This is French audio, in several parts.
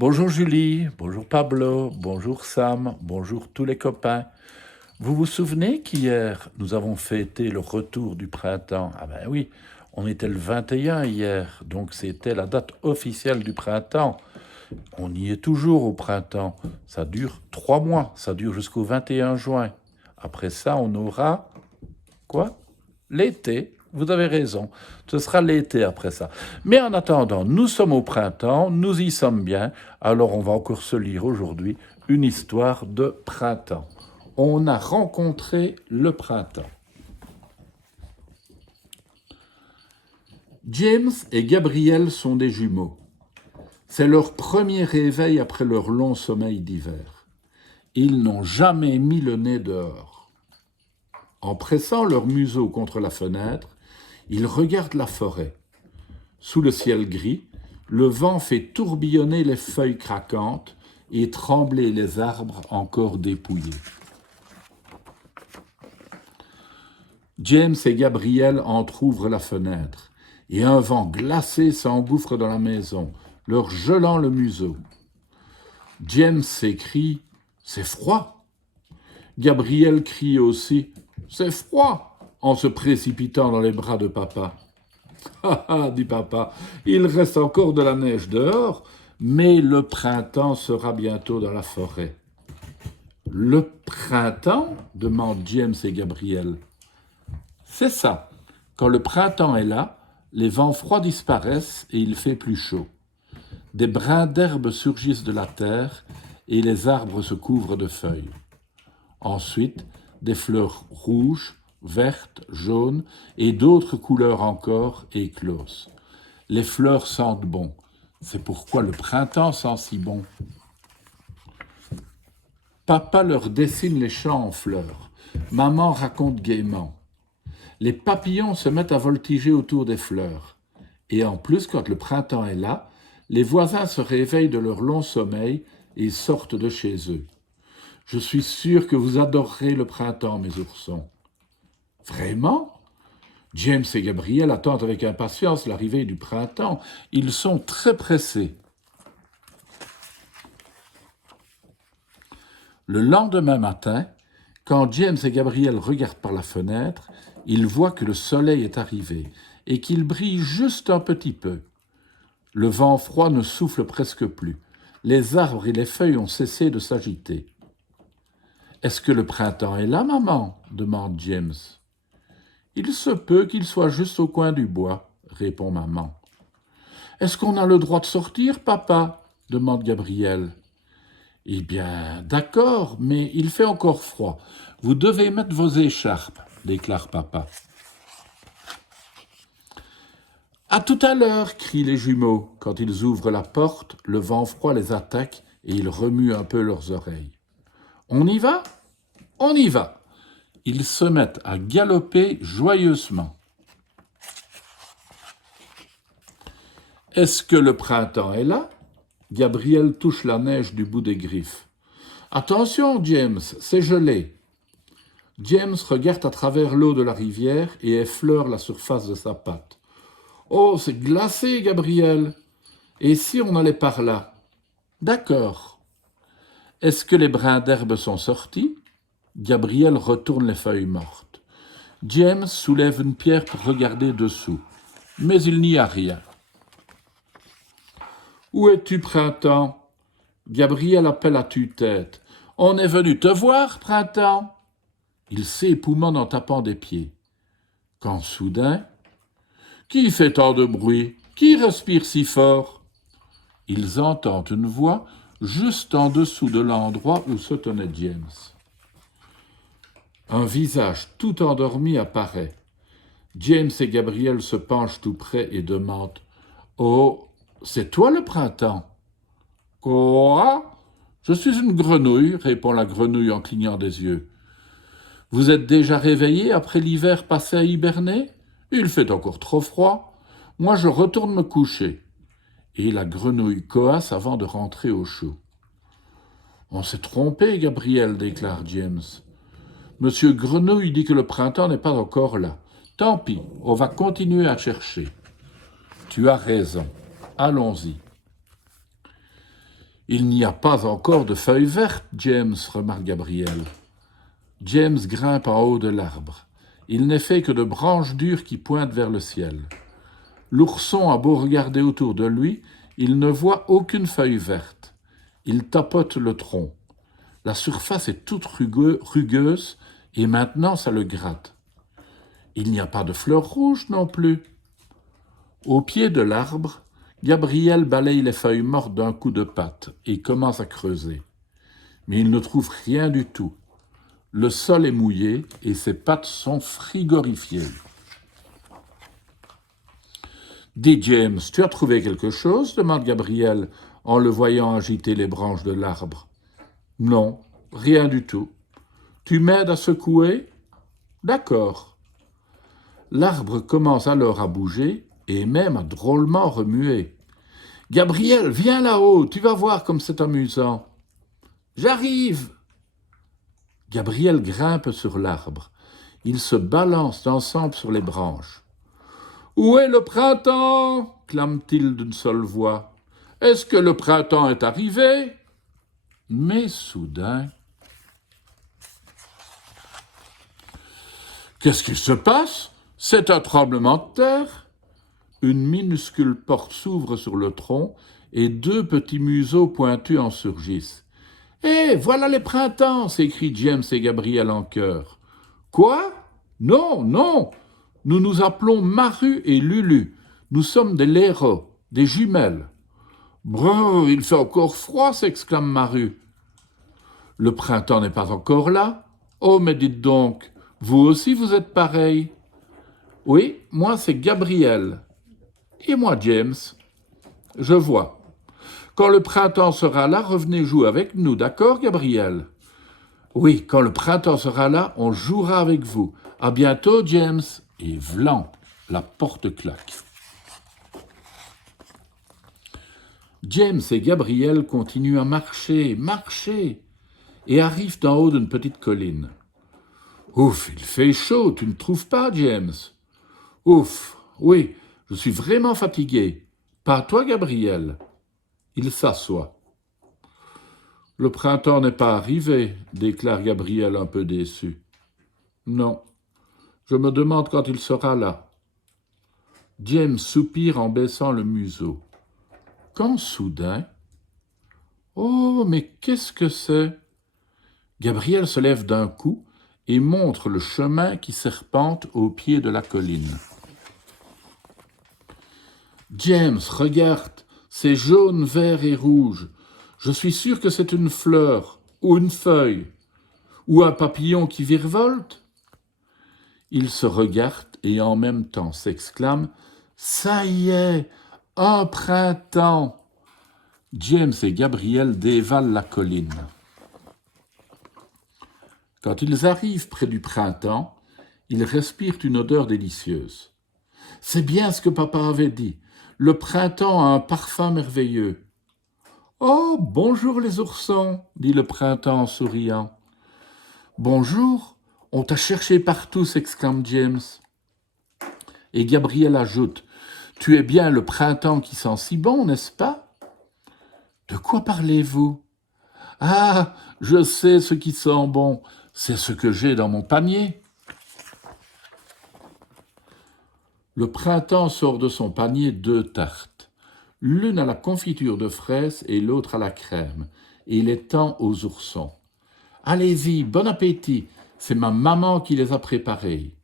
Bonjour Julie, bonjour Pablo, bonjour Sam, bonjour tous les copains. Vous vous souvenez qu'hier, nous avons fêté le retour du printemps? Ah ben oui, on était le 21 hier, donc c'était la date officielle du printemps. On y est toujours au printemps. Ça dure 3 mois, ça dure jusqu'au 21 juin. Après ça, on aura quoi? L'été. Vous avez raison. Ce sera l'été après ça. Mais en attendant, nous sommes au printemps, nous y sommes bien. Alors on va encore se lire aujourd'hui une histoire de printemps. On a rencontré le printemps. James et Gabriel sont des jumeaux. C'est leur premier réveil après leur long sommeil d'hiver. Ils n'ont jamais mis le nez dehors. En pressant leur museau contre la fenêtre, ils regardent la forêt. Sous le ciel gris, le vent fait tourbillonner les feuilles craquantes et trembler les arbres encore dépouillés. James et Gabriel entr'ouvrent la fenêtre et un vent glacé s'engouffre dans la maison, leur gelant le museau. James s'écrie « C'est froid !» Gabriel crie aussi « C'est froid !» en se précipitant dans les bras de papa. « Ah ah !» dit papa, « il reste encore de la neige dehors, mais le printemps sera bientôt dans la forêt. »« Le printemps ?» demandent James et Gabriel. « C'est ça. Quand le printemps est là, les vents froids disparaissent et il fait plus chaud. Des brins d'herbe surgissent de la terre et les arbres se couvrent de feuilles. Ensuite, des fleurs rouges, vertes, jaunes et d'autres couleurs encore éclosent. Les fleurs sentent bon. C'est pourquoi le printemps sent si bon. Papa leur dessine les champs en fleurs. Maman raconte gaiement. Les papillons se mettent à voltiger autour des fleurs. Et en plus, quand le printemps est là, les voisins se réveillent de leur long sommeil et sortent de chez eux. Je suis sûr que vous adorerez le printemps, mes oursons. Vraiment ? James et Gabriel attendent avec impatience l'arrivée du printemps. Ils sont très pressés. Le lendemain matin, quand James et Gabriel regardent par la fenêtre, ils voient que le soleil est arrivé et qu'il brille juste un petit peu. Le vent froid ne souffle presque plus. Les arbres et les feuilles ont cessé de s'agiter. « Est-ce que le printemps est là, maman ?» demande James. « Il se peut qu'il soit juste au coin du bois, » répond maman. « Est-ce qu'on a le droit de sortir, papa ?» demande Gabriel. « Eh bien, d'accord, mais il fait encore froid. Vous devez mettre vos écharpes, » déclare papa. « À tout à l'heure !» crient les jumeaux. Quand ils ouvrent la porte, le vent froid les attaque et ils remuent un peu leurs oreilles. « On y va ? On y va !» Ils se mettent à galoper joyeusement. « Est-ce que le printemps est là ?» Gabriel touche la neige du bout des griffes. « Attention, James, c'est gelé !» James regarde à travers l'eau de la rivière et effleure la surface de sa patte. « Oh, c'est glacé, Gabriel ! Et si on allait par là ?»« D'accord. »« Est-ce que les brins d'herbe sont sortis ?» Gabriel retourne les feuilles mortes. James soulève une pierre pour regarder dessous, mais il n'y a rien. « Où es-tu, printemps ?» Gabriel appelle à tue-tête. « On est venu te voir, printemps !» Il s'époumonne en tapant des pieds. Quand soudain, « Qui fait tant de bruit ? Qui respire si fort ?» Ils entendent une voix juste en dessous de l'endroit où se tenait James. Un visage tout endormi apparaît. James et Gabriel se penchent tout près et demandent « Oh, c'est toi le printemps ?»« Quoi ? Je suis une grenouille, » répond la grenouille en clignant des yeux. « Vous êtes déjà réveillé après l'hiver passé à hiberner ? Il fait encore trop froid. Moi, je retourne me coucher. » Et la grenouille coasse avant de rentrer au chaud. « On s'est trompé, Gabriel, » déclare James. « Monsieur Grenouille dit que le printemps n'est pas encore là. Tant pis, on va continuer à chercher. » « Tu as raison. Allons-y. » Il n'y a pas encore de feuilles vertes, James, remarque Gabriel. James grimpe en haut de l'arbre. Il n'est fait que de branches dures qui pointent vers le ciel. L'ourson a beau regarder autour de lui, il ne voit aucune feuille verte. Il tapote le tronc. La surface est toute rugueuse et maintenant ça le gratte. Il n'y a pas de fleurs rouges non plus. Au pied de l'arbre, Gabriel balaye les feuilles mortes d'un coup de patte et commence à creuser. Mais il ne trouve rien du tout. Le sol est mouillé et ses pattes sont frigorifiées. « Dis James, tu as trouvé quelque chose ?» demande Gabriel en le voyant agiter les branches de l'arbre. « Non, rien du tout. Tu m'aides à secouer ? D'accord. » L'arbre commence alors à bouger et même à drôlement remuer. « Gabriel, viens là-haut, tu vas voir comme c'est amusant. »« J'arrive !» Gabriel grimpe sur l'arbre. Ils se balancent ensemble sur les branches. « Où est le printemps ?» clame-t-il d'une seule voix. « Est-ce que le printemps est arrivé ?» Mais soudain... Qu'est-ce qui se passe ? C'est un tremblement de terre. Une minuscule porte s'ouvre sur le tronc et deux petits museaux pointus en surgissent. « Hé, voilà les printemps !» s'écrient James et Gabriel en chœur. « Quoi ? Non, non ! Nous nous appelons Maru et Lulu. Nous sommes des laireaux, des jumelles. »« Brrr, il fait encore froid !» s'exclame Maru. « Le printemps n'est pas encore là ? Oh, mais dites donc, vous aussi vous êtes pareil. »« Oui, moi c'est Gabriel. »« Et moi James. »« Je vois. Quand le printemps sera là, revenez jouer avec nous, d'accord Gabriel ? » ?»« Oui, quand le printemps sera là, on jouera avec vous. À bientôt James. » Et vlan, la porte claque. James et Gabriel continuent à marcher, et arrivent en haut d'une petite colline. « Ouf, il fait chaud, tu ne trouves pas, James ? » ?»« Ouf, oui, je suis vraiment fatigué. Pas toi, Gabriel ? » Il s'assoit. « Le printemps n'est pas arrivé, » déclare Gabriel un peu déçu. « Non, je me demande quand il sera là. » James soupire en baissant le museau. Quand soudain... Oh, mais qu'est-ce que c'est ? Gabriel se lève d'un coup et montre le chemin qui serpente au pied de la colline. James, regarde, c'est jaune, vert et rouge. Je suis sûr que c'est une fleur, ou une feuille, ou un papillon qui virevolte. Ils se regardent et en même temps s'exclament « Ça y est, un printemps !» James et Gabriel dévalent la colline. Quand ils arrivent près du printemps, ils respirent une odeur délicieuse. « C'est bien ce que papa avait dit. Le printemps a un parfum merveilleux. »« Oh, bonjour les oursons, » dit le printemps en souriant. « Bonjour, on t'a cherché partout, » s'exclame James. Et Gabriel ajoute, « Tu es bien le printemps qui sent si bon, n'est-ce pas ?»« De quoi parlez-vous ?»« Ah, je sais ce qui sent bon, c'est ce que j'ai dans mon panier. » Le printemps sort de son panier 2 tartes, l'une à la confiture de fraises et l'autre à la crème, et il les tend aux oursons. « Allez-y, bon appétit, c'est ma maman qui les a préparées. »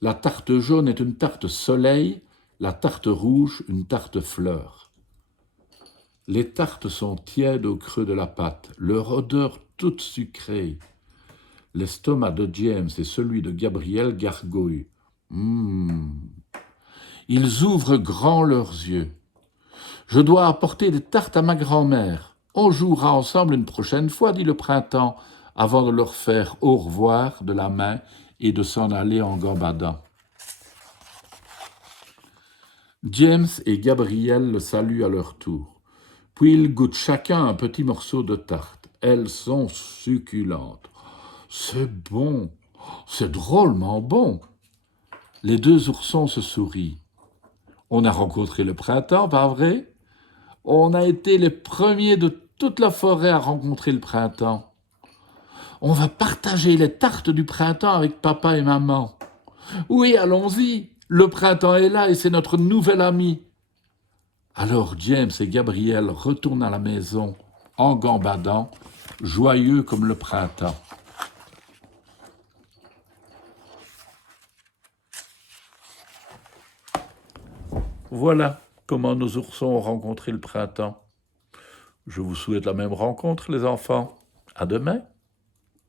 La tarte jaune est une tarte soleil, la tarte rouge une tarte fleur. Les tartes sont tièdes au creux de la pâte, leur odeur toute sucrée. L'estomac de James et celui de Gabriel gargouillent. Ils ouvrent grand leurs yeux. « Je dois apporter des tartes à ma grand-mère. On jouera ensemble une prochaine fois, » dit le printemps, avant de leur faire au revoir de la main et de s'en aller en gambadant. James et Gabriel le saluent à leur tour. Puis ils goûtent chacun un petit morceau de tarte. Elles sont succulentes. « C'est bon, c'est drôlement bon. » Les 2 oursons se sourient. « On a rencontré le printemps, pas vrai ? On a été les premiers de toute la forêt a rencontré le printemps. On va partager les tartes du printemps avec papa et maman. Oui, allons-y, le printemps est là et c'est notre nouvel ami. Alors James et Gabriel retournent à la maison en gambadant, joyeux comme le printemps. Voilà comment nos oursons ont rencontré le printemps. Je vous souhaite la même rencontre, les enfants. À demain.